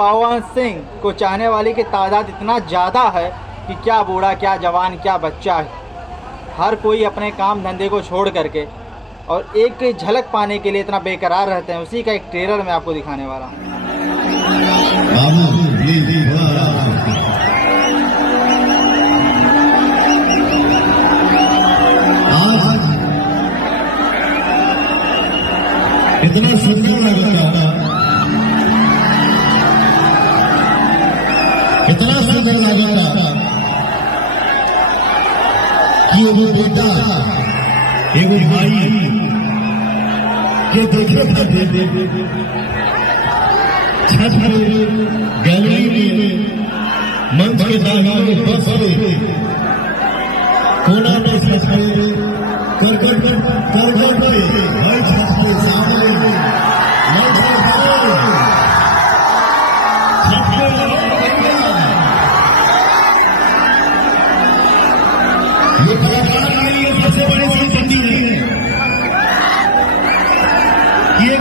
पवन सिंह को चाहने वाली की तादाद इतना ज़्यादा है कि क्या बूढ़ा, क्या जवान, क्या बच्चा, हर कोई अपने काम धंधे को छोड़ करके और एक झलक पाने के लिए इतना बेकरार रहते हैं। उसी का एक ट्रेलर मैं आपको दिखाने वाला हूँ। इतना सुंदर लगता, इतना सुंदर लगता कि वो बेटा एगो भाई के देखे छत गैलरी में मंच के दाहिने बस कोना में सजाए करकट पे भाई छत के सामने मंच के ये कलाकार की सबसे बड़ी संपत्ति है। ये